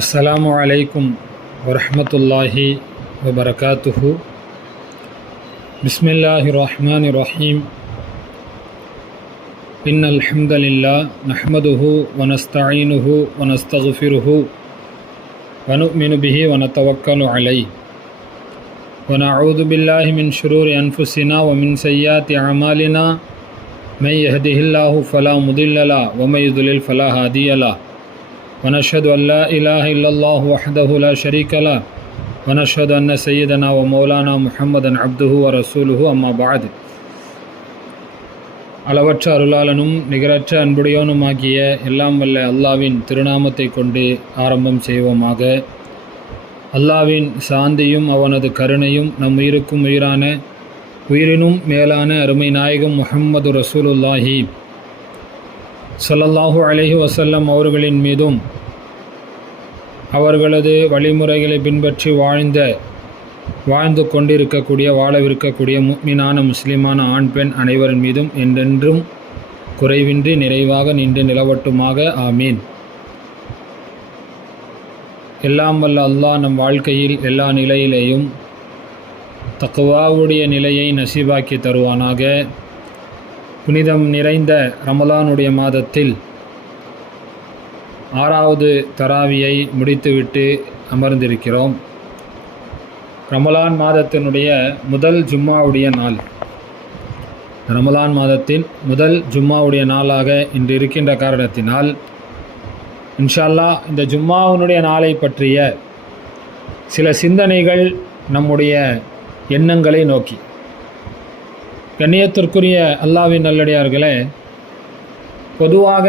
அஸ்ஸலாமு அலைக்கும் வரஹ்மத்துல்லாஹி வபரகாத்துஹு. பிஸ்மில்லாஹிர் ரஹ்மானிர் ரஹீம். இன்னல் ஹம்தலில்லாஹ் நஹ்மதுஹு வ நஸ்தஈனுஹு வ நஸ்தக்ஃபிருஹு வ நு'மினு பிஹி வ நதவக்கலு அலைஹி வ நஊது பில்லாஹி மின் ஷுரூரி அன்ஃபுஸினா வ மின் ஸய்யிஆத்தி அமாலினா மை யஹ்திஹில்லாஹு ஃபலா முதில்ல லஹு வ மை யுத்லில் ஃபலா ஹாதிய லஹு ونشهد أن لا إله إلا الله وحده لا شريك له ونشهد أن سيدنا ومولانا محمدا عبده ورسوله أما بعد. அளவற்ற அருளாளனும் நிகரற்ற அன்புடையோனுமாகிய எல்லாம் வல்ல அல்லாவின் திருநாமத்தை கொண்டு ஆரம்பம் செய்வோமாக. அல்லாவின் சாந்தியும் அவனது கருணையும் நம் உயிருக்கும் உயிரான உயிரினும் மேலான அருமை நாயகம் முஹம்மது ரசூலுல்லாஹி ஸல்லல்லாஹு அலைஹி வஸல்லம் அவர்களின் மீதும் அவர்களது வழிமுறைகளை பின்பற்றி வாழ்ந்து கொண்டிருக்கக்கூடிய வாழவிருக்கக்கூடிய முஃமினான முஸ்லிமான ஆண் பெண் அனைவரின் மீதும் என்றென்றும் குறைவின்றி நிறைவாக நின்று நிலவட்டுமாக. ஆமீன். எல்லாம் வல்ல அல்லாஹ் நம் வாழ்க்கையில் எல்லா நிலையிலேயும் தக்வாவுடைய நிலையை நசீபாக்கி தருவானாக. புனிதம் நிறைந்த ரமலானுடைய மாதத்தில் 6வது தராவியை முடித்துவிட்டு அமர்ந்திருக்கிறோம். ரமலான் மாதத்தினுடைய முதல் ஜும்மாவுடைய நாள், ரமலான் மாதத்தின் முதல் ஜும்மாவுடைய நாளாக இன்று இருக்கின்ற காரணத்தினால் இன்ஷா அல்லாஹ் இந்த ஜும்மாவினுடைய நாளை பற்றிய சில சிந்தனைகள் நம்முடைய எண்ணங்களை நோக்கி. கண்ணியத்திற்குரிய அல்லாஹ்வின் நல்லடியார்களே, பொதுவாக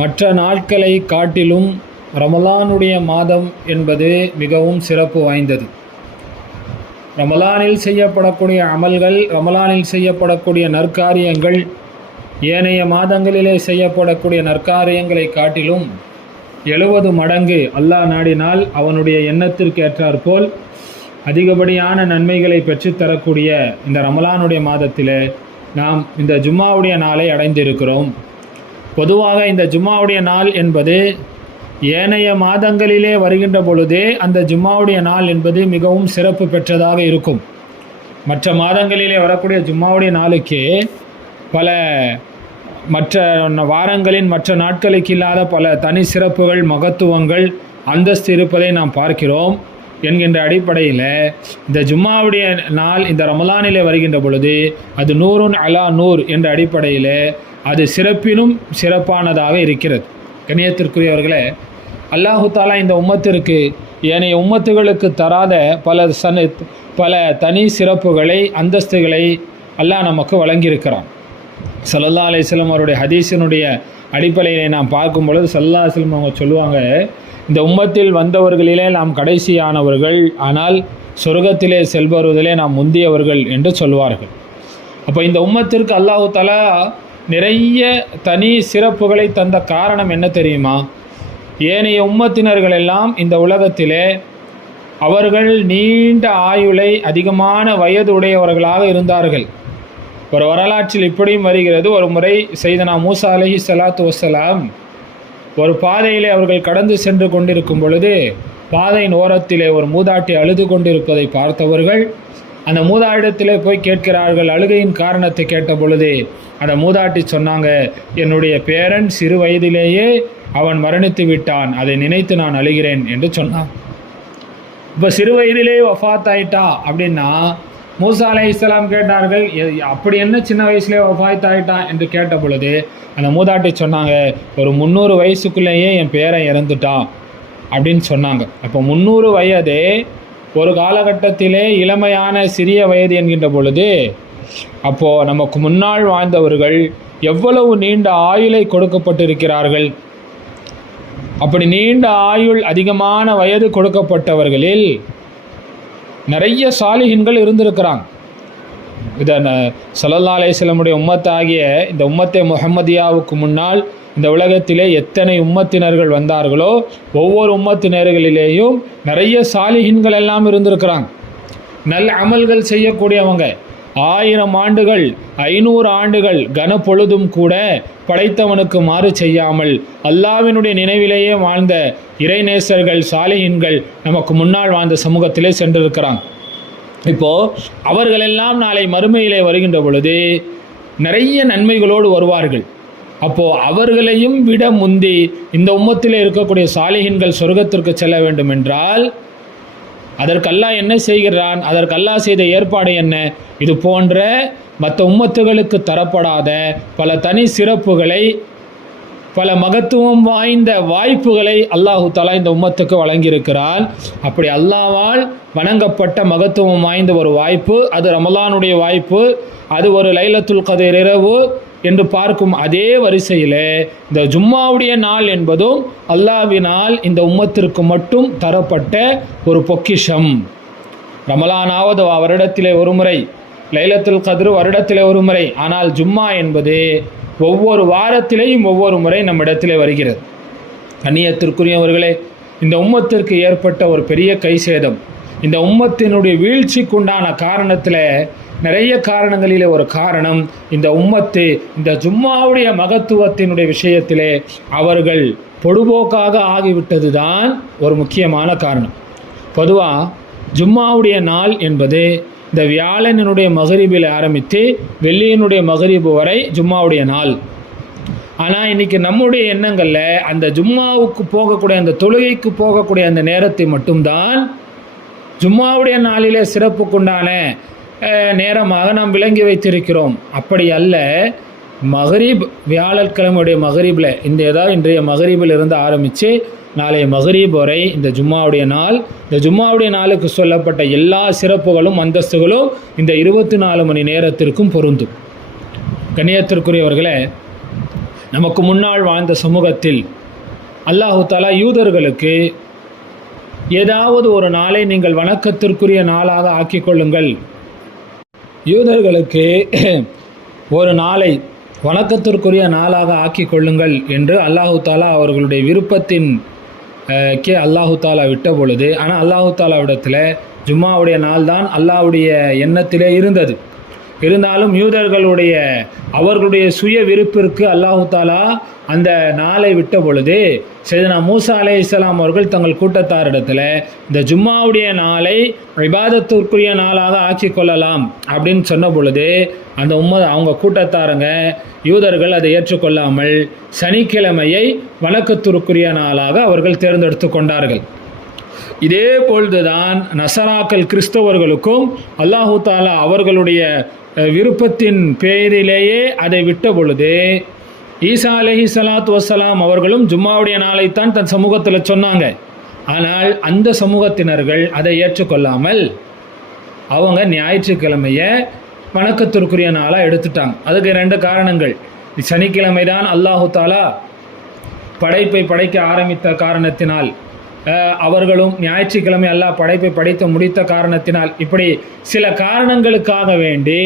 மற்ற நாட்களை காட்டிலும் ரமலானுடைய மாதம் என்பது மிகவும் சிறப்பு வாய்ந்தது. ரமலானில் செய்யப்படக்கூடிய அமல்கள், ரமலானில் செய்யப்படக்கூடிய நற்காரியங்கள் ஏனைய மாதங்களிலே செய்யப்படக்கூடிய நற்காரியங்களை காட்டிலும் 70 மடங்கு அல்லாஹ் நாடினால் அவனுடைய எண்ணத்திற்கு ஏற்றாற்போல் அதிகப்படியான நன்மைகளை பெற்றுத்தரக்கூடிய இந்த ரமலானுடைய மாதத்தில் நாம் இந்த ஜும்மாவுடைய நாளை அடைந்திருக்கிறோம். பொதுவாக இந்த ஜும்மாவுடைய நாள் என்பது ஏனைய மாதங்களிலே வருகின்ற பொழுதே அந்த ஜும்மாவுடைய நாள் என்பது மிகவும் சிறப்பு பெற்றதாக இருக்கும். மற்ற மாதங்களிலே வரக்கூடிய ஜும்மாவுடைய நாளுக்கே பல மற்ற வாரங்களின் மற்ற நாட்களுக்கு இல்லாத பல தனி சிறப்புகள், மகத்துவங்கள், அந்தஸ்து இருப்பதை நாம் பார்க்கிறோம். என்கின்ற அடிப்படையில் இந்த ஜும்மாவுடைய நாள் இந்த ரமலானிலே வருகின்ற பொழுது அது நூறுன் அலா நூர் என்ற அடிப்படையில் அது சிறப்பினும் சிறப்பானதாக இருக்கிறது. கண்ணியத்திற்குரியவர்களே, அல்லாஹு தாலா இந்த உம்மத்திற்கு ஏனைய உம்மத்துகளுக்கு தராத பல தனி சிறப்புகளை, அந்தஸ்துகளை அல்லாஹ் நமக்கு வழங்கியிருக்கிறான். ஸல்லல்லாஹு அலைஹி வஸல்லம் அவருடைய ஹதீஸினுடைய அடிப்படையில் நாம் பார்க்கும் பொழுது ஸல்லல்லாஹு அலைஹி வஸல்லம் அவங்க சொல்லுவாங்க, இந்த உம்மத்தில் வந்தவர்களிலே நாம் கடைசியானவர்கள், ஆனால் சொர்க்கத்திலே செல்பவர்களிலே நாம் முந்தியவர்கள் என்று சொல்வார்கள். அப்போ இந்த உம்மத்திற்கு அல்லாஹு தஆலா நிறைய தனி சிறப்புகளை தந்த காரணம் என்ன தெரியுமா? ஏனைய உம்மத்தினர்கள் எல்லாம் இந்த உலகத்திலே அவர்கள் நீண்ட ஆயுளை, அதிகமான வயது உடையவர்களாக இருந்தார்கள். ஒரு வரலாற்றில் இப்படியும் வருகிறது, ஒரு முறை சையதுனா மூசா அலைஹி ஸலாத்து வஸ்ஸலாம் ஒரு பாதையிலே அவர்கள் கடந்து சென்று கொண்டிருக்கும் பொழுது பாதையின் ஓரத்திலே ஒரு மூதாட்டி அழுது கொண்டிருப்பதை பார்த்தவர்கள் அந்த மூதாட்டிடத்திலே போய் கேட்கிறார்கள். அழுகையின் காரணத்தை கேட்ட பொழுது அந்த மூதாட்டி சொன்னாங்க, என்னுடைய பேரன் சிறு வயதிலேயே அவன் மரணித்து விட்டான், அதை நினைத்து நான் அழுகிறேன் என்று சொன்னான். இப்போ சிறு வயதிலேயே வஃபாத் ஆயிட்டா அப்படின்னா மூசா அலைஹிஸ்ஸலாம் கேட்டார்கள், அப்படி என்ன சின்ன வயசுலேயே வஃபாத் ஆயிட்டான் என்று கேட்ட பொழுது அந்த மூதாட்டி சொன்னாங்க, ஒரு 300 வயசுக்குள்ளேயே என் பேரன் இறந்துட்டான் அப்படின்னு சொன்னாங்க. அப்போ 300 வயதே ஒரு காலகட்டத்திலே இளமையான சிறிய வயது என்கின்ற பொழுது அப்போது நமக்கு முன்னால் வாழ்ந்தவர்கள் எவ்வளவு நீண்ட ஆயுளை கொடுக்கப்பட்டிருக்கிறார்கள். அப்படி நீண்ட ஆயுள், அதிகமான வயது கொடுக்கப்பட்டவர்களில் நிறைய சாலிஹின்கள் இருந்திருக்கிறாங்க. இதை ஸல்லல்லாஹு அலைஹி வஸல்லமுடைய உம்மத்தாகிய இந்த உம்மத்தே முஹம்மதியாவுக்கு முன்னால் இந்த உலகத்திலே எத்தனை உம்மத்தினர்கள் வந்தார்களோ ஒவ்வொரு உம்மத்தினர்களிலேயும் நிறைய சாலிஹின்கள் எல்லாம் இருந்திருக்கிறாங்க. நல்ல அமல்கள் செய்யக்கூடியவங்க, 1000 ஆண்டுகள் 500 ஆண்டுகள் கனப்பொழுதும் கூட படைத்தவனுக்கு மாறு செய்யாமல் அல்லாஹ்வினுடைய நினைவிலேயே வாழ்ந்த இறைநேசர்கள் சாலிஹீன்கள் நமக்கு முன்னால் வாழ்ந்த சமூகத்திலே சென்றிருக்கிறாங்க. இப்போது அவர்களெல்லாம் நாளை மறுமையிலே வருகின்ற பொழுது நிறைய நன்மைகளோடு வருவார்கள். அப்போது அவர்களையும் விட முந்தி இந்த உம்மத்திலே இருக்கக்கூடிய சாலிஹீன்கள் சொர்க்கத்திற்கு செல்ல வேண்டும் என்றால் அதற்கு அல்லாஹ் என்ன செய்கிறான்? அதற்கு அல்லாஹ் செய்த ஏற்பாடு என்ன? இது போன்ற மற்ற உம்மத்துகளுக்கு தரப்படாத பல தனி சிறப்புகளை, பல மகத்துவம் வாய்ந்த வாய்ப்புகளை அல்லாஹு தஆலா இந்த உம்மத்துக்கு வழங்கியிருக்கிறான். அப்படி அல்லாஹ்வால் வணங்கப்பட்ட மகத்துவம் வாய்ந்த ஒரு வாய்ப்பு அது ரமலானுடைய வாய்ப்பு. அது ஒரு லைலத்துல் கத்ர் இரவு என்று பார்க்கும் அதே வரிசையில் இந்த ஜும்மாவுடைய நாள் என்பதும் அல்லாஹ்வினால் இந்த உம்மத்திற்கு மட்டும் தரப்பட்ட ஒரு பொக்கிஷம். ரமலானாவது வருடத்திலே ஒரு முறை, லைலத்துல் கத்ர் வருடத்திலே ஒரு முறை. ஆனால் ஜும்மா என்பது ஒவ்வொரு வாரத்திலேயும் ஒவ்வொரு முறை நம்மிடத்திலே வருகிறது. கண்ணியத்திற்குரியவர்களே, இந்த உம்மத்திற்கு ஏற்பட்ட ஒரு பெரிய கை சேதம், இந்த உம்மத்தினுடைய வீழ்ச்சிக்குண்டான காரணத்தில் நிறைய காரணங்களிலே ஒரு காரணம் இந்த உம்மத்து இந்த ஜும்மாவுடைய மகத்துவத்தினுடைய விஷயத்திலே அவர்கள் பொடுபோக்காக ஆகிவிட்டது தான் ஒரு முக்கியமான காரணம். பொதுவாக ஜும்மாவுடைய நாள் என்பது இந்த வியாழனினுடைய மகரிபில் ஆரம்பித்து வெள்ளியினுடைய மகரிபு வரை ஜும்மாவுடைய நாள். ஆனால் இன்றைக்கி நம்முடைய எண்ணங்களில் அந்த ஜும்மாவுக்கு போகக்கூடிய அந்த தொழுகைக்கு போகக்கூடிய அந்த நேரத்தை மட்டும்தான் ஜும்மாவுடைய நாளிலே சிறப்புக்குண்டான நேரமாக நாம் விளங்கி வைத்திருக்கிறோம். அப்படி அல்ல, மகரிப் வியாழக்கிழமையுடைய மகரிபில் இன்றைய மகரிபில் இருந்து ஆரம்பித்து நாளைய மகரிப் வரை இந்த ஜும்மாவுடைய நாள், இந்த ஜும்மாவுடைய நாளுக்கு சொல்லப்பட்ட எல்லா சிறப்புகளும் அந்தஸ்துகளும் இந்த 24 மணி நேரத்திற்கும் பொருந்தும். கண்ணியத்திற்குரியவர்களே, நமக்கு முன்னால் வாழ்ந்த சமூகத்தில் அல்லாஹு தஆலா யூதர்களுக்கு ஏதாவது ஒரு நாளை நீங்கள் வணக்கத்திற்குரிய நாளாக ஆக்கிக்கொள்ளுங்கள், யூதர்களுக்கு ஒரு நாளை வணக்கத்திற்குரிய நாளாக ஆக்கிக் கொள்ளுங்கள் என்று அல்லாஹு தஆலா அவர்களுடைய விருப்பத்தின் அல்லாஹு தஆலா விட்ட பொழுது, ஆனால் அல்லாஹு தஆலாவிடத்தில் ஜும்மாவுடைய நாள் தான் அல்லாஹ்வுடைய எண்ணத்திலே இருந்தது. இருந்தாலும் யூதர்களுடைய அவர்களுடைய சுய விருப்பிற்கு அல்லாஹு தஆலா அந்த நாளை விட்ட பொழுது சையதுனா மூசா அலைஹிஸ்ஸலாம் அவர்கள் தங்கள் கூட்டத்தாரிடத்தில் இந்த ஜும்மாவுடைய நாளை இபாதத்திற்குரிய நாளாக ஆக்கி கொள்ளலாம் அப்படின்னு சொன்ன பொழுது அந்த அவங்க கூட்டத்தாரங்க யூதர்கள் அதை ஏற்றுக்கொள்ளாமல் சனிக்கிழமையை வணக்கத்திற்குரிய நாளாக அவர்கள் தேர்ந்தெடுத்து கொண்டார்கள். இதே பொழுதுதான் நசராக்கள் கிறிஸ்தவர்களுக்கும் அல்லாஹு தஆலா அவர்களுடைய விருப்பத்தின் பேரிலேயே அதை விட்ட பொழுது ஈசா அலைஹிஸ்ஸலாத்து வஸ்ஸலாம் அவர்களும் ஜும்மாவுடைய நாளைத்தான் தன் சமூகத்தில் சொன்னாங்க. ஆனால் அந்த சமூகத்தினர்கள் அதை ஏற்றுக்கொள்ளாமல் அவங்க ஞாயிற்றுக்கிழமையை வணக்கத்திற்குரிய நாளாக எடுத்துட்டாங்க. அதுக்கு 2 காரணங்கள். சனிக்கிழமை தான் அல்லாஹு தஆலா படைப்பை படைக்க ஆரம்பித்த காரணத்தினால், அவர்களும் ஞாயிற்றுக்கிழமை அல்லாஹ் படைப்பை படைத்து முடித்த காரணத்தினால், இப்படி சில காரணங்களுக்காக வேண்டி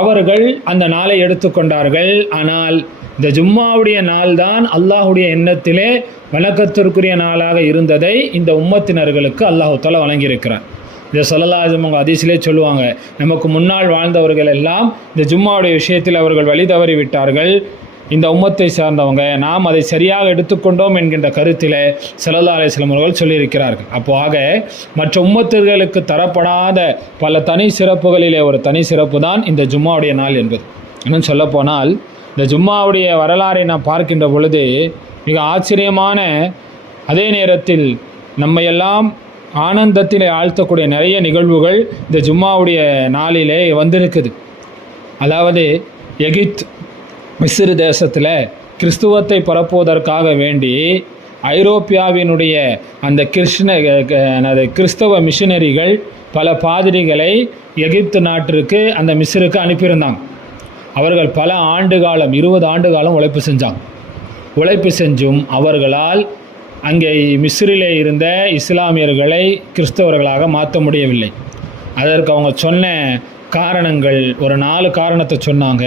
அவர்கள் அந்த நாளை எடுத்துக்கொண்டார்கள். ஆனால் இந்த ஜும்மாவுடைய நாள் தான் அல்லாஹுடைய எண்ணத்திலே வணக்கத்திற்குரிய நாளாக இருந்ததை இந்த உம்மத்தினர்களுக்கு அல்லாஹு தஆலா வழங்கியிருக்கிறார். இதை ஸல்லல்லாஹு அலைஹி வஸல்லம் ஹதீஸிலே சொல்லுவாங்க, நமக்கு முன்னால் வாழ்ந்தவர்கள் எல்லாம் இந்த ஜும்மாவுடைய விஷயத்தில் அவர்கள் வழி தவறி விட்டார்கள். இந்த உம்மத்தை சார்ந்தவங்க நாம் அதை சரியாக எடுத்துக்கொண்டோம் என்கின்ற கருத்தில் ஸல்லல்லாஹு அலைஹி வஸல்லம் அவர்கள் சொல்லியிருக்கிறார்கள். அப்போ ஆக மற்ற உம்மத்துகளுக்கு தரப்படாத பல தனி சிறப்புகளிலே ஒரு தனி சிறப்பு தான் இந்த ஜும்மாவுடைய நாள் என்பது. இன்னும் சொல்லப்போனால் இந்த ஜும்மாவுடைய வரலாறை நாம் பார்க்கின்ற பொழுது மிக ஆச்சரியமான, அதே நேரத்தில் நம்மையெல்லாம் ஆனந்தத்திலே ஆழ்த்தக்கூடிய நிறைய நிகழ்வுகள் இந்த ஜும்மாவுடைய நாளிலே வந்திருக்குது. அதாவது மிஸ்ர் தேசத்தில் கிறிஸ்துவத்தை பரப்புவதற்காக வேண்டி ஐரோப்பியாவினுடைய அந்த கிறிஸ்தவ மிஷினரிகள் பல பாதிரிகளை எகிப்து நாட்டிற்கு அந்த மிஸ்ருக்கு அனுப்பியிருந்தாங்க. அவர்கள் பல ஆண்டு காலம் 20 ஆண்டு காலம் உழைப்பு செஞ்சாங்க. உழைப்பு செஞ்சும் அவர்களால் அங்கே மிஸ்ரிலே இருந்த இஸ்லாமியர்களை கிறிஸ்தவர்களாக மாற்ற முடியவில்லை. அதற்கு அவங்க சொன்ன காரணங்கள் ஒரு 4 காரணத்தை சொன்னாங்க.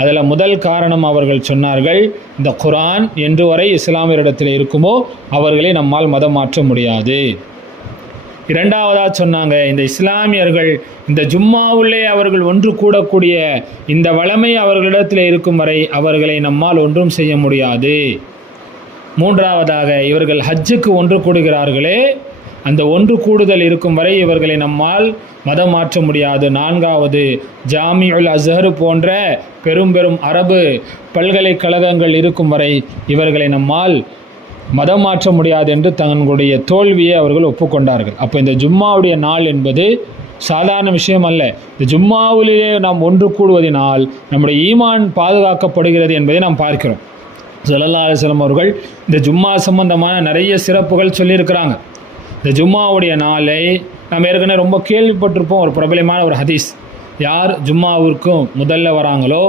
அதில் முதல் காரணம் அவர்கள் சொன்னார்கள், இந்த குர்ஆன் என்று வரை இஸ்லாமியரிடத்தில் இருக்குமோ அவர்களை நம்மால் மதம் மாற்ற முடியாது. இரண்டாவதாக சொன்னாங்க, இந்த இஸ்லாமியர்கள் இந்த ஜும்மாவுள்ளே அவர்கள் ஒன்று கூடக்கூடிய இந்த வளமை அவர்களிடத்தில் இருக்கும் வரை அவர்களை நம்மால் ஒன்றும் செய்ய முடியாது. மூன்றாவதாக, இவர்கள் ஹஜ்ஜுக்கு ஒன்று கூடுகிறார்களே, அந்த ஒன்று கூடுதல் இருக்கும் வரை இவர்களை நம்மால் மதம் மாற்ற முடியாது. நான்காவது, ஜாமியுல் அஸ்ஹர் போன்ற பெரும் பெரும் அரபு பல்கலைக்கழகங்கள் இருக்கும் வரை இவர்களை நம்மால் மதம் மாற்ற முடியாது என்று தங்களுடைய தோல்வியை அவர்கள் ஒப்புக்கொண்டார்கள். அப்போ இந்த ஜும்மாவுடைய நாள் என்பது சாதாரண விஷயம் அல்ல. இந்த ஜும்மாவிலே நாம் ஒன்று கூடுவதனால் நம்முடைய ஈமான் பாதுகாக்கப்படுகிறது என்பதை நாம் பார்க்கிறோம். ஸல்லல்லாஹு அலைஹி வஸல்லம் அவர்கள் இந்த ஜும்மா சம்பந்தமான நிறைய சிறப்புகள் சொல்லியிருக்கிறாங்க. இந்த ஜும்மாவுடைய நாளை நாம் ஏற்கனவே ரொம்ப கேள்விப்பட்டிருப்போம். ஒரு பிரபலமான ஒரு ஹதீஸ், யார் ஜும்மாவிற்கும் முதல்ல வராங்களோ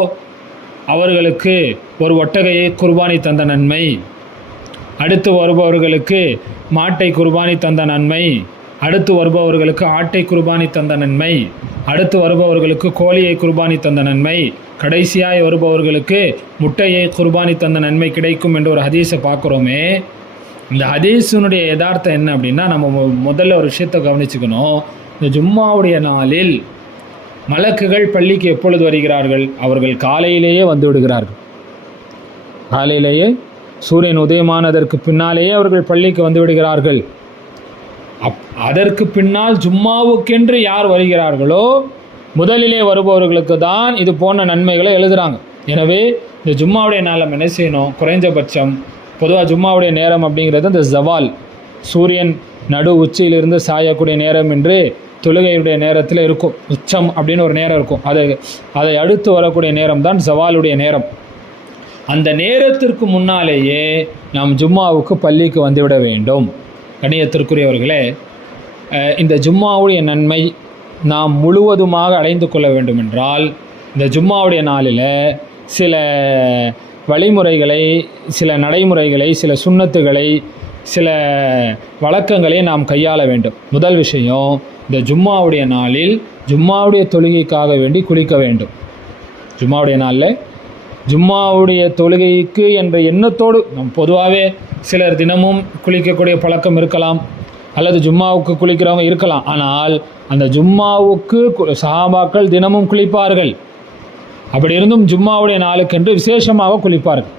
அவர்களுக்கு ஒரு ஒட்டகையை குர்பானி தந்த நன்மை, அடுத்து வருபவர்களுக்கு மாட்டை குர்பானி தந்த நன்மை, அடுத்து வருபவர்களுக்கு ஆட்டை குர்பானி தந்த நன்மை, அடுத்து வருபவர்களுக்கு கோழியை குர்பானி தந்த நன்மை, கடைசியாய் வருபவர்களுக்கு முட்டையை குர்பானி தந்த நன்மை கிடைக்கும் என்ற ஒரு ஹதீஸை பார்க்குறோமே. இந்த ஹதீஸினுடைய யதார்த்தம் என்ன அப்படின்னா, நம்ம முதல்ல ஒரு விஷயத்தை கவனிச்சுக்கணும். இந்த ஜும்மாவுடைய நாளில் மலக்குகள் பள்ளிக்கு எப்பொழுது வருகிறார்கள்? அவர்கள் காலையிலேயே வந்து விடுகிறார்கள். காலையிலேயே சூரியன் உதயமானதற்கு பின்னாலேயே அவர்கள் பள்ளிக்கு வந்து விடுகிறார்கள். அதற்கு பின்னால் ஜும்மாவுக்கென்று யார் வருகிறார்களோ முதலிலே வருபவர்களுக்கு தான் இது போன்ற நன்மைகளை எழுதுகிறாங்க. எனவே இந்த ஜும்மாவுடைய நாள் நம்ம என்ன செய்யணும்? குறைந்தபட்சம் பொதுவாக ஜும்மாவுடைய நேரம் அப்படிங்கிறது இந்த ஜவால், சூரியன் நடு உச்சியிலிருந்து சாயக்கூடிய நேரம் என்று தொழுகையுடைய நேரத்தில் இருக்கும். உச்சம் அப்படின்னு ஒரு நேரம் இருக்கும். அதை அடுத்து வரக்கூடிய நேரம் தான் ஜவாலுடைய நேரம். அந்த நேரத்திற்கு முன்னாலேயே நாம் ஜும்மாவுக்கு பள்ளிக்கு வந்துவிட வேண்டும். கண்ணியத்திற்குரியவர்களே, இந்த ஜும்மாவுடைய நன்மை நாம் முழுவதுமாக அடைந்து கொள்ள வேண்டும் என்றால் இந்த ஜும்மாவுடைய நாளில் சில வழிமுறைகளை, சில நடைமுறைகளை, சில சுன்னத்துகளை, சில வழக்கங்களை நாம் கையாள வேண்டும். முதல் விஷயம், இந்த ஜும்மாவுடைய நாளில் ஜும்மாவுடைய தொழுகைக்காக வேண்டி குளிக்க வேண்டும். ஜும்மாவுடைய நாளில் ஜும்மாவுடைய தொழுகைக்கு என்ற எண்ணத்தோடு நம் பொதுவாகவே சிலர் தினமும் குளிக்கக்கூடிய பழக்கம் இருக்கலாம், அல்லது ஜும்மாவுக்கு குளிக்கிறவங்க இருக்கலாம். ஆனால் அந்த ஜும்மாவுக்கு சஹாபாக்கள் தினமும் குளிப்பார்கள். அப்படி இருந்தும் ஜும்மாவுடைய நாளுக்கென்று விசேஷமாக குளிப்பார்கள்.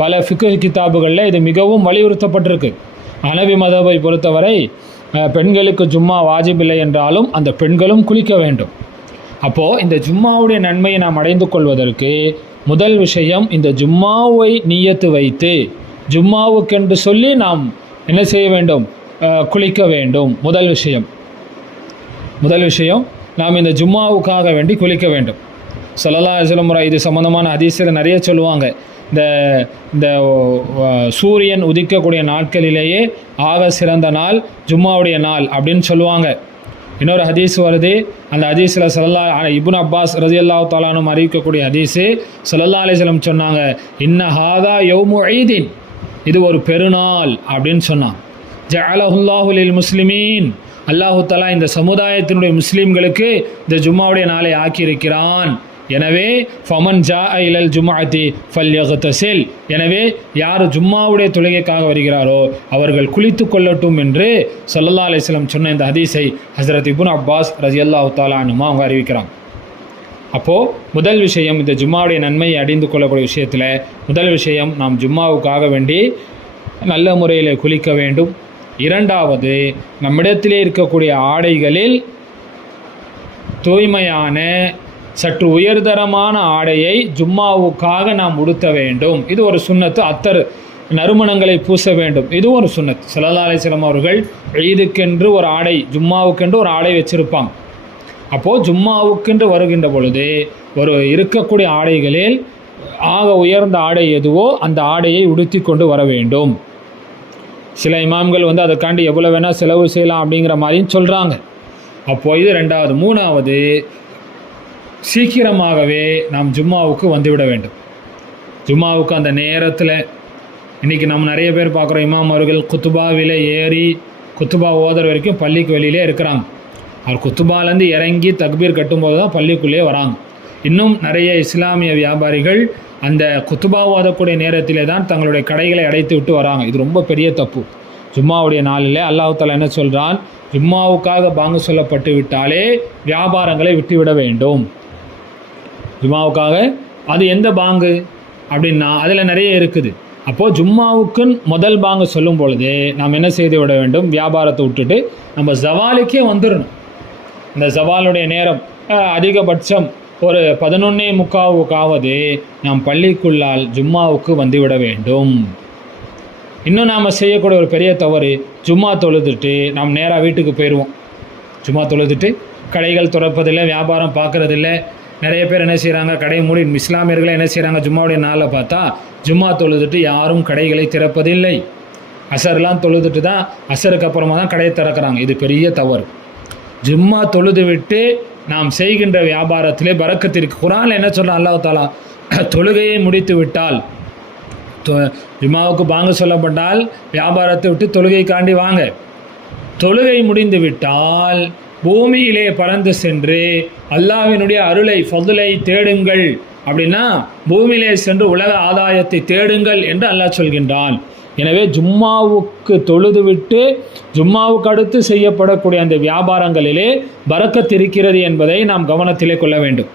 பல ஃபிக்ஹ் கிதாபுகளில் இது மிகவும் வலியுறுத்தப்பட்டிருக்கு. ஹனஃபி மதபை பொறுத்தவரை பெண்களுக்கு ஜும்மா வாஜிபில்லை என்றாலும் அந்த பெண்களும் குளிக்க வேண்டும். அப்போது இந்த ஜும்மாவுடைய நன்மையை நாம் அடைந்து கொள்வதற்கு முதல் விஷயம், இந்த ஜும்மாவை நியத்து வைத்து ஜும்மாவுக்கென்று சொல்லி நாம் என்ன செய்ய வேண்டும்? குளிக்க வேண்டும். முதல் விஷயம் நாம் இந்த ஜும்மாவுக்காக வேண்டி குளிக்க வேண்டும். ஸல்லல்லாஹு அலைஹி வஸல்லம் இது சம்பந்தமான ஹதீஸில் நிறைய சொல்லுவாங்க. இந்த சூரியன் உதிக்கக்கூடிய நாட்களிலேயே ஆக சிறந்த நாள் ஜும்மாவுடைய நாள் அப்படின்னு சொல்லுவாங்க. இன்னொரு ஹதீஸ் வருது. அந்த ஹதீஸில் இப்னு அப்பாஸ் ரலியல்லாஹு தஆலா அன்ஹு அறிவிக்கக்கூடிய ஹதீஸு, ஸல்லல்லாஹு அலைஹி வஸல்லம் சொன்னாங்க, இன்ன ஹாதா யௌமு ஈதின், இது ஒரு பெருநாள் அப்படின்னு சொன்னான். ஜஅலஹுல்லாஹு லில் முஸ்லிமீன், அல்லாஹு தஆலா இந்த சமுதாயத்தினுடைய முஸ்லீம்களுக்கு இந்த ஜும்மாவுடைய நாளை ஆக்கியிருக்கிறான். எனவே ஃபமன் ஜாஅ இலல் ஜும்அத்தி ஃபல்யக்தஸில், எனவே யார் ஜும்மாவுடைய தொழுகைக்காக வருகிறாரோ அவர்கள் குளித்து கொள்ளட்டும் என்று ஸல்லல்லாஹு அலைஹி வஸல்லம் சொன்ன இந்த ஹதீஸை ஹஸரத் இப்னு அப்பாஸ் ரலியல்லாஹு தஆலா அன்ஹுமா அவங்க அறிவிக்கிறாங்க. அப்போது முதல் விஷயம், இந்த ஜும்மாவுடைய நன்மையை அடைந்து கொள்ளக்கூடிய விஷயத்தில் முதல் விஷயம், நாம் ஜும்மாவுக்காக வேண்டி நல்ல முறையில் குளிக்க வேண்டும். இரண்டாவது, நம்மிடத்திலே இருக்கக்கூடிய ஆடைகளில் தூய்மையான சற்று உயர்தரமான ஆடையை ஜும்மாவுக்காக நாம் உடுத்த வேண்டும். இது ஒரு சுன்னத்து. அத்தர் நறுமணங்களை பூச வேண்டும், இதுவும் ஒரு சுன்னத். ஸல்லல்லாஹு அலைஹி வஸல்லம் அவர்கள் ஈதுக்கென்று ஒரு ஆடை, ஜும்மாவுக்கென்று ஒரு ஆடை வச்சுருப்பாங்க. அப்போது ஜும்மாவுக்கென்று வருகின்ற பொழுது ஒரு இருக்கக்கூடிய ஆடைகளில் ஆக உயர்ந்த ஆடை எதுவோ அந்த ஆடையை உடுத்தி கொண்டு வர வேண்டும். சில இமாம்கள் அதற்காண்டி எவ்வளோ வேணால் செலவு செய்யலாம் அப்படிங்கிற மாதிரியும் சொல்கிறாங்க. அப்போது இது ரெண்டாவது. மூணாவது, சீக்கிரமாகவே நாம் ஜும்மாவுக்கு வந்துவிட வேண்டும். ஜும்மாவுக்கு அந்த நேரத்தில் இன்றைக்கி நம்ம நிறைய பேர் பார்க்குறோம், இமாம் அவர்கள் குத்துபாவில் ஏறி குத்துபா ஓதுற வரைக்கும் பள்ளிக்கு வெளியிலே இருக்கிறாங்க. அவர் குத்துபாலேருந்து இறங்கி தக்பீர் கட்டும்போது தான் பள்ளிக்குள்ளே வராங்க. இன்னும் நிறைய இஸ்லாமிய வியாபாரிகள் அந்த குத்துபா ஓதக்கூடிய நேரத்திலே தான் தங்களுடைய கடைகளை அடைத்து விட்டு வராங்க. இது ரொம்ப பெரிய தப்பு. ஜும்மாவுடைய நாளில் அல்லாஹ் தஆலா என்ன சொல்கிறான், ஜும்மாவுக்காக பாங்கு சொல்லப்பட்டு விட்டாலே வியாபாரங்களை விட்டுவிட வேண்டும். ஜும்மாவுக்காக அது எந்த பாங்கு அப்படின்னா அதில் நிறைய இருக்குது. அப்போது ஜும்மாவுக்கு முதல் பாங்கு சொல்லும் பொழுது நாம் என்ன செய்து விட வேண்டும், வியாபாரத்தை விட்டுட்டு நம்ம ஜவாலுக்கே வந்துடணும். இந்த ஜவாலுடைய நேரம் அதிகபட்சம் ஒரு 11:45 நாம் பள்ளிக்குள்ளால் ஜும்மாவுக்கு வந்துவிட வேண்டும். இன்னும் நாம் செய்யக்கூடிய ஒரு பெரிய தவறு, ஜும்மா தொழுதுட்டு நாம் நேராக வீட்டுக்கு போயிடுவோம். ஜும்மா தொழுதுட்டு கடைகள் திறப்பதில்லை, வியாபாரம் பார்க்குறதில்ல. நிறைய பேர் என்ன செய்கிறாங்க, கடையை மூடி, இஸ்லாமியர்களை என்ன செய்கிறாங்க, ஜும்மாவுடைய நாளில் பார்த்தா ஜும்மா தொழுதுட்டு யாரும் கடைகளை திறப்பதில்லை. அசர்லாம் தொழுதுட்டு தான் அசருக்கு அப்புறமா தான் கடையை திறக்கிறாங்க. இது பெரிய தவறு. ஜும்மா தொழுது விட்டு நாம் செய்கின்ற வியாபாரத்திலே பரக்கத்திற்கு குர்ஆனில் என்ன சொல்கிறான் அல்லாஹ் தஆலா, தொழுகையை முடித்து விட்டால், ஜும்மாவுக்கு பாங்கு சொல்லப்பட்டால் வியாபாரத்தை விட்டு தொழுகைக்காண்டி வாங்க. தொழுகை முடிந்து விட்டால் பூமியிலே பறந்து சென்று அல்லாஹ்வினுடைய அருளை ஃபதுலை தேடுங்கள். அப்படின்னா பூமியிலே சென்று உலக ஆதாயத்தை தேடுங்கள் என்று அல்லாஹ் சொல்கின்றான். எனவே ஜும்மாவுக்கு தொழுதுவிட்டு ஜும்மாவுக்கு அடுத்து செய்யப்படக்கூடிய அந்த வியாபாரங்களிலே பரக்கத் இருக்கிறது என்பதை நாம் கவனத்திலே கொள்ள வேண்டும்.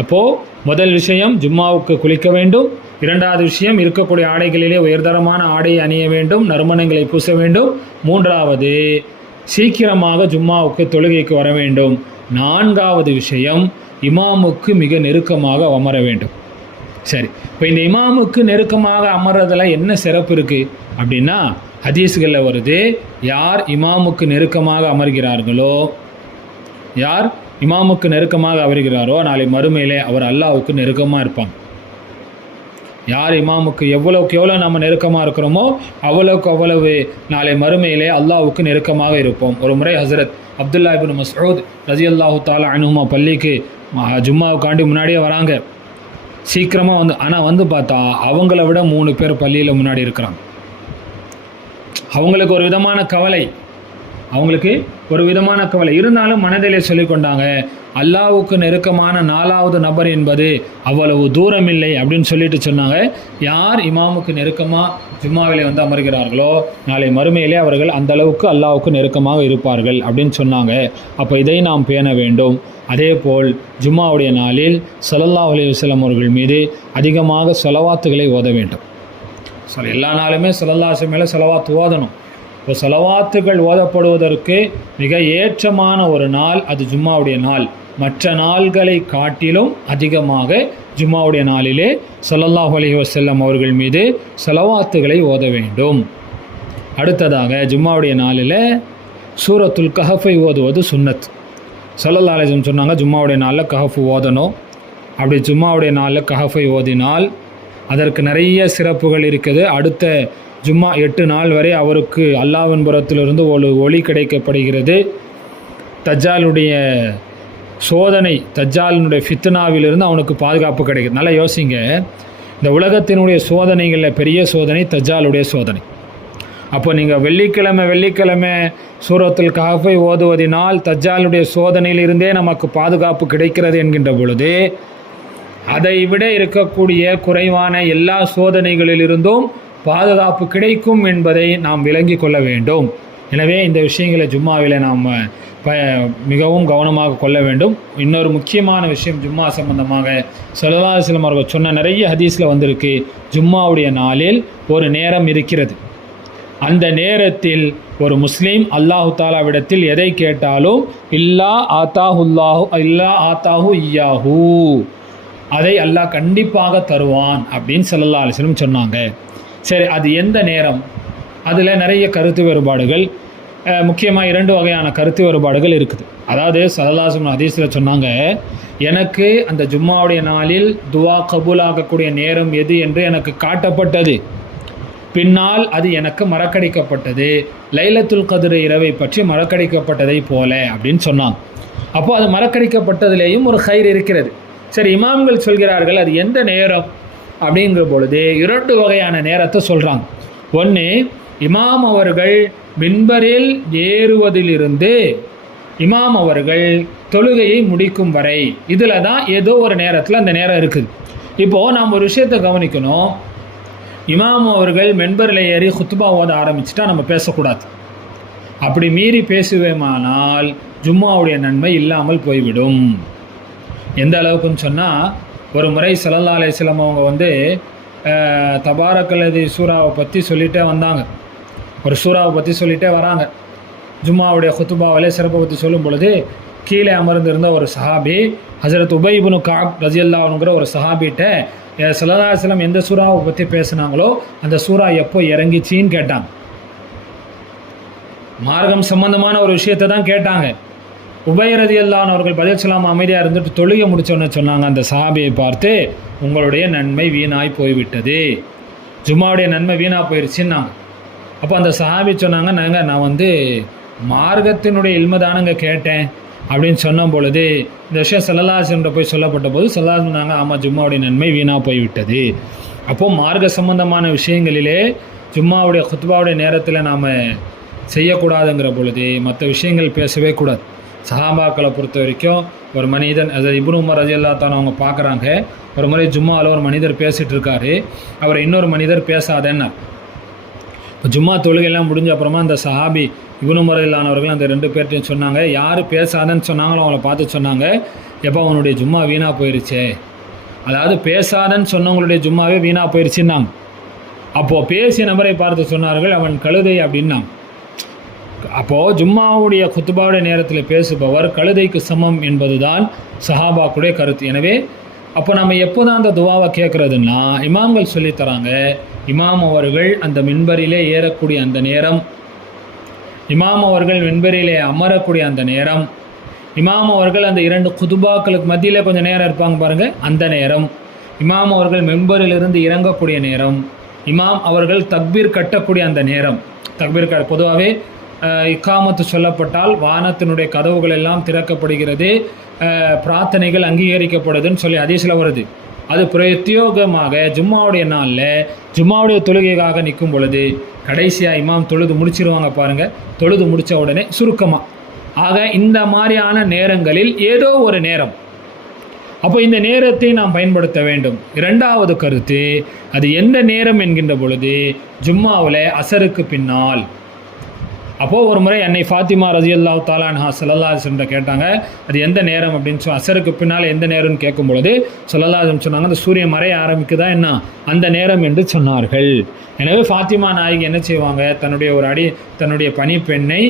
அப்போது முதல் விஷயம் ஜும்மாவுக்கு குளிக்க வேண்டும். இரண்டாவது விஷயம் இருக்கக்கூடிய ஆடைகளிலே உயர்தரமான ஆடையை அணிய வேண்டும், நறுமணங்களை பூச வேண்டும். மூன்றாவது சீக்கிரமாக ஜும்மாவுக்கு தொழுகைக்கு வர வேண்டும். நான்காவது விஷயம் இமாமுக்கு மிக நெருக்கமாக அமர வேண்டும். சரி, இப்போ இந்த இமாமுக்கு நெருக்கமாக அமர்றதில் என்ன சிறப்பு இருக்குது அப்படின்னா, ஹதீஸ்களில் வருது, யார் இமாமுக்கு நெருக்கமாக அமர்கிறார்களோ, யார் இமாமுக்கு நெருக்கமாக அமர்கிறாரோ நாளை மறுமையிலே அவர் அல்லாஹ்வுக்கு நெருக்கமாக இருப்பாங்க. யார் இமாமுக்கு எவ்வளவுக்கு எவ்வளோ நம்ம நெருக்கமாக இருக்கிறோமோ அவ்வளவுக்கு அவ்வளவு நாளை மறுமையிலே அல்லாஹ்வுக்கு நெருக்கமாக இருப்போம். ஒரு முறை ஹஸரத் அப்துல்லா இப்னு மஸ்ஊத் ரலியல்லாஹு தஆலா அன்ஹுமா பள்ளிக்கு ஜும்மாவுக்காண்டி முன்னாடியே வராங்க. சீக்கிரமாக வந்து பார்த்தா அவங்கள விட 3 பேர் பள்ளியில் முன்னாடி இருக்கிறாங்க. அவங்களுக்கு ஒரு விதமான கவலை இருந்தாலும் மனதிலே சொல்லிக்கொண்டாங்க, அல்லாஹ்வுக்கு நெருக்கமான 4வது நபர் என்பது அவ்வளவு தூரம் இல்லை அப்படின்னு சொல்லிட்டு சொன்னாங்க. யார் இமாமுக்கு நெருக்கமாக ஜும்மாவிலே வந்து அமர்கிறார்களோ நாளை மறுமையிலே அவர்கள் அந்த அளவுக்கு அல்லாஹ்வுக்கு நெருக்கமாக இருப்பார்கள் அப்படின்னு சொன்னாங்க. அப்போ இதை நாம் பேண வேண்டும். அதே போல் ஜும்மாவுடைய நாளில் ஸல்லல்லாஹு அலைஹி வஸல்லம் அவர்கள் மீது அதிகமாக ஸலவாத்துகளை ஓத வேண்டும். எல்லா நாளுமே ஸல்லல்லாஹு அலைஹி வஸல்லம் மேலே ஸலவாத் ஓதணும். இப்போ ஸலவாத்துகள் ஓதப்படுவதற்கு மிக ஏற்றமான ஒரு நாள் அது ஜும்மாவுடைய நாள். மற்ற நாள்களை காட்டிலும் அதிகமாக ஜும்மாவுடைய நாளிலே ஸல்லல்லாஹு அலைஹி வஸல்லம் அவர்கள் மீது ஸலவாத்துகளை ஓத வேண்டும். அடுத்ததாக ஜும்மாவுடைய நாளில் சூரத்துல் கஹஃபை ஓதுவது சுன்னத். ஸல்லல்லாஹு அலைஹி வஸல்லம் சொன்னாங்க, ஜும்மாவுடைய நாளில் கஹஃப் ஓதணும். அப்படி ஜும்மாவுடைய நாளில் கஹஃபை ஓதினால் அதற்கு நிறைய சிறப்புகள் இருக்குது. அடுத்த ஜும்மா 8 நாள் வரை அவருக்கு அல்லாஹ்வின் புறத்திலிருந்து ஒரு ஒளி கிடைக்கப்படுகிறது. தஜ்ஜாலுடைய சோதனை, தஜ்ஜாலினுடைய ஃபித்னாவிலிருந்து அவனுக்கு பாதுகாப்பு கிடைக்குது. நல்லா யோசிங்க, இந்த உலகத்தினுடைய சோதனைகளில் பெரிய சோதனை தஜ்ஜாலுடைய சோதனை. அப்போ நீங்கள் வெள்ளிக்கிழமை சூரத்துல் கஹஃபை ஓதுவதினால் தஜ்ஜாலுடைய சோதனையிலிருந்தே நமக்கு பாதுகாப்பு கிடைக்கிறது என்கின்ற பொழுது, அதை விட இருக்கக்கூடிய குறைவான எல்லா சோதனைகளிலிருந்தும் பாதுகாப்பு கிடைக்கும் என்பதை நாம் விளங்கி கொள்ள வேண்டும். எனவே இந்த விஷயங்களை ஜும்மாவில் நாம் மிகவும் கவனமாக கொள்ள வேண்டும். இன்னொரு முக்கியமான விஷயம் ஜும்மா சம்பந்தமாக ஸல்லல்லாஹு அலைஹி வஸல்லம் அவர்கள் சொன்ன நிறைய ஹதீஸில் வந்திருக்கு. ஜும்மாவுடைய நாளில் ஒரு நேரம் இருக்கிறது. அந்த நேரத்தில் ஒரு முஸ்லீம் அல்லாஹு தாலாவிடத்தில் எதை கேட்டாலும் இல்லா ஆத்தாஹு இய்யாஹு, அதை அல்லாஹ் கண்டிப்பாக தருவான் அப்படின்னு ஸல்லல்லாஹு அலைஹி வஸல்லம் சொன்னாங்க. சரி, அது எந்த நேரம்? அதில் நிறைய கருத்து வேறுபாடுகள், முக்கியமாக 2 வகையான கருத்து வேறுபாடுகள் இருக்குது. அதாவது ஸல்லல்லாஹு அலைஹி வஸல்லம் ஹதீஸில் சொன்னாங்க, எனக்கு அந்த ஜும்மாவுடைய நாளில் துவா கபூலாகக்கூடிய நேரம் எது என்று எனக்கு காட்டப்பட்டது. பின்னால் அது எனக்கு மறக்கடிக்கப்பட்டது. லைலத்துல் கத்ர் இரவை பற்றி மறக்கடிக்கப்பட்டதை போல அப்படின்னு சொன்னாங்க. அப்போது அது மறக்கடிக்கப்பட்டதிலேயும் ஒரு ஹைர் இருக்கிறது. சரி, இமாம்கள் சொல்கிறார்கள் அது எந்த நேரம் அப்படிங்கிற பொழுது 2 வகையான நேரத்தை சொல்கிறாங்க. ஒன்று, இமாம் அவர்கள் மின்பரில் ஏறுவதிலிருந்து இமாம் அவர்கள் தொழுகையை முடிக்கும் வரை, இதில் தான் ஏதோ ஒரு நேரத்தில் அந்த நேரம் இருக்குது. இப்போது நாம் ஒரு விஷயத்தை கவனிக்கணும். இமாம் அவர்கள் மென்பரில் ஏறி குத்துபா ஓத ஆரம்பிச்சுட்டா நம்ம பேசக்கூடாது. அப்படி மீறி பேசுவேமானால் ஜும்மாவுடைய நன்மை இல்லாமல் போய்விடும். எந்த அளவுக்குன்னு சொன்னால், ஒரு முறை ஸல்லல்லாஹு அலைஹி வஸல்லம் அவங்க தபாரக்கல்லதி சூறாவை பற்றி சொல்லிகிட்டே வந்தாங்க. ஒரு சூறாவை பற்றி சொல்லிகிட்டே வராங்க. ஜும்மாவுடைய குத்துபாவிலே சிறப்பை பற்றி சொல்லும் பொழுது கீழே அமர்ந்திருந்த ஒரு சஹாபி ஹஸரத் உபை இப்னு கஅப் ரலியல்லாஹு அன்ஹுங்கிற ஒரு சஹாபிகிட்ட ஸல்லல்லாஹு அலைஹி வஸல்லம் எந்த சூறாவை பற்றி பேசுனாங்களோ அந்த சூறா எப்போ இறங்கிச்சின்னு கேட்டாங்க. மார்க்கம் சம்பந்தமான ஒரு விஷயத்தை தான் கேட்டாங்க. உபை ரலியல்லாஹு அன்ஹு அவர்கள் பதில் சொல்லாமல் அமைதியாக இருந்துட்டு தொழுகை முடிச்சோன்னு சொன்னாங்க. அந்த சஹாபியை பார்த்து, உங்களுடைய நன்மை வீணாய் போய்விட்டது, ஜும்மாவுடைய நன்மை வீணாக போயிடுச்சுன்னாங்க. அப்போ அந்த சஹாபி சொன்னாங்க, நான் மார்க்கத்தினுடைய இல்மதானுங்க கேட்டேன் அப்படின்னு சொன்ன பொழுது இந்த விஷயம் ஸல்லல்லாஹு அலைஹி வஸல்லம் போய் சொல்லப்பட்ட போது ஸல்லல்லாஹு அலைஹி சொன்னாங்க, ஆமாம் ஜும்மாவுடைய நன்மை வீணாக போய்விட்டது. அப்போது மார்க்க சம்பந்தமான விஷயங்களிலே ஜும்மாவுடைய குத்பாவுடைய நேரத்தில் நாம் செய்யக்கூடாதுங்கிற பொழுது மற்ற விஷயங்கள் பேசவே கூடாது. சஹாபாக்களை பொறுத்த வரைக்கும் ஒரு மனிதன், அது இப்னு உமர் ரலியல்லாஹு தஆலா அவங்க பார்க்குறாங்க, ஒரு முறை ஜும்மாவில் ஒரு மனிதர் பேசிகிட்டு இருக்காரு, அவரை இன்னொரு மனிதர் பேசாதேன்னா. இப்போ ஜும்மா தொழுகையெல்லாம் முடிஞ்ச அப்புறமா அந்த சஹாபி இப்னு உமர் ரலியல்லாஹு அவர்கள் அந்த 2 பேர்ட்டையும் சொன்னாங்க, யார் பேசாதன்னு சொன்னாங்களோ அவங்கள பார்த்து சொன்னாங்க, எப்போ அவனுடைய ஜும்மா வீணாக போயிடுச்சே, அதாவது பேசாதன்னு சொன்னவங்களுடைய ஜும்மாவே வீணாக போயிடுச்சுன்னாங்க. அப்போது பேசிய நபரை பார்த்து சொன்னார்கள், அவன் கழுதை அப்படின்னாங்க. அப்போது ஜும்மாவுடைய குத்துபாவுடைய நேரத்தில் பேசுபவர் கழுதைக்கு சமம் என்பது தான் சஹாபாக்குடைய கருத்து. எனவே அப்போ நம்ம எப்போ தான் அந்த துவாவை கேட்குறதுன்னா, இமாம்கள் சொல்லித்தராங்க, இமாம் அவர்கள் அந்த மின்பரிலே ஏறக்கூடிய அந்த நேரம், இமாம் அவர்கள் மின்பரிலே அமரக்கூடிய அந்த நேரம், இமாம் அவர்கள் அந்த 2 குதுபாக்களுக்கு மத்தியிலே கொஞ்சம் நேரம் இருப்பாங்க பாருங்கள், அந்த நேரம், இமாம் அவர்கள் மெம்பரிலிருந்து இறங்கக்கூடிய நேரம், இமாம் அவர்கள் தக்பீர் கட்டக்கூடிய அந்த நேரம். தக்பீர் பொதுவாகவே இக்காமத்து சொல்லப்பட்டால் வானத்தினுடைய கதவுகள் எல்லாம் திறக்கப்படுகிறது, பிரார்த்தனைகள் அங்கீகரிக்கப்படுதுன்னு சொல்லி ஹதீஸில் வருது. அது பிரத்யோகமாக ஜும்மாவுடைய நாளில் ஜும்மாவுடைய தொழுகைக்காக நிற்கும் பொழுது கடைசியாக இமாம் தொழுது முடிச்சிருவாங்க பாருங்கள். தொழுது முடித்த உடனே சுருக்கமாக, ஆக இந்த மாதிரியான நேரங்களில் ஏதோ ஒரு நேரம், அப்போ இந்த நேரத்தை நாம் பயன்படுத்த வேண்டும். 2வது கருத்து, அது எந்த நேரம் என்கின்ற பொழுது ஜும்மாவில் அசருக்கு பின்னால். அப்போது ஒரு முறை அன்னை ஃபாத்திமா ரலியல்லாஹு தஆலா அன்ஹா ஸல்லல்லாஹு அலைஹி வஸல்லம் கேட்டாங்க, அது எந்த நேரம் அப்படின்னு அசருக்கு பின்னால் எந்த நேரம்னு கேட்கும் பொழுது ஸல்லல்லாஹு அலைஹி வஸல்லம் சொன்னாங்க, அந்த சூரியன் மறைய ஆரம்பிக்குதா என்ன அந்த நேரம் என்று சொன்னார்கள். எனவே ஃபாத்திமா நாயகி என்ன செய்வாங்க, தன்னுடைய பணிப்பெண்ணை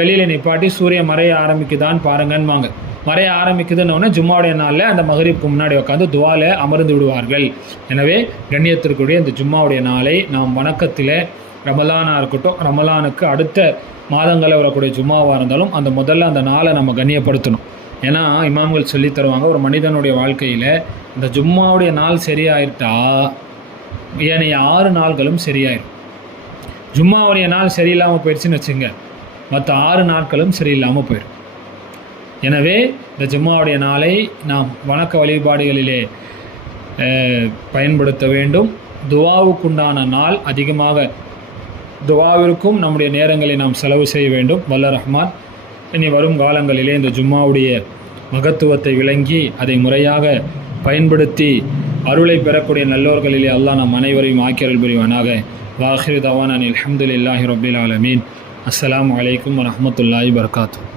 வெளியில் நிப்பாட்டி சூரியன் மறைய ஆரம்பிக்குதான்னு பாருங்கன்னுவாங்க. மறைய ஆரம்பிக்குதுன்னு ஜும்மாவுடைய நாளில் அந்த மகரிப்க்கு முன்னாடி உட்காந்து துவால அமர்ந்து விடுவார்கள். எனவே கண்ணியத்திற்குரிய இந்த ஜும்மாவுடைய நாளை நாம் வணக்கத்தில், ரமலானாக இருக்கட்டும், ரமலானுக்கு அடுத்த மாதங்களில் வரக்கூடிய ஜும்மாவாக இருந்தாலும் அந்த முதல்ல அந்த நாளை நம்ம கண்ணியப்படுத்தணும். ஏன்னா இமாம்கள் சொல்லி தருவாங்க, ஒரு மனிதனுடைய வாழ்க்கையில் இந்த ஜும்மாவுடைய நாள் சரியாயிட்டா ஏனைய 6 நாள்களும் சரியாயிடும். ஜும்மாவுடைய நாள் சரியில்லாமல் போயிடுச்சுன்னு வச்சுங்க, மற்ற 6 நாட்களும் சரியில்லாமல் போயிடும். எனவே இந்த ஜும்மாவுடைய நாளை நாம் வணக்க வழிபாடுகளிலே பயன்படுத்த வேண்டும். துவாவுக்குண்டான நாள், அதிகமாக துவாவிற்கும் நம்முடைய நேரங்களை நாம் செலவு செய்ய வேண்டும். வல்ல ரஹ்மான் இனி வரும் காலங்களிலே இந்த ஜும்மாவுடைய மகத்துவத்தை விளங்கி அதை முறையாக பயன்படுத்தி அருளை பெறக்கூடிய நல்லோர்களிலே அல்லாஹ் நம் அனைவரையும் ஆக்கியருள் புரிவானாக. வாஹிரு தவானா அல்ஹம்துலில்லாஹி ரப்பில் ஆலமீன். அஸ்ஸலாமு அலைக்கும் வரஹ்மத்துல்லாஹி வபரகாத்துஹு.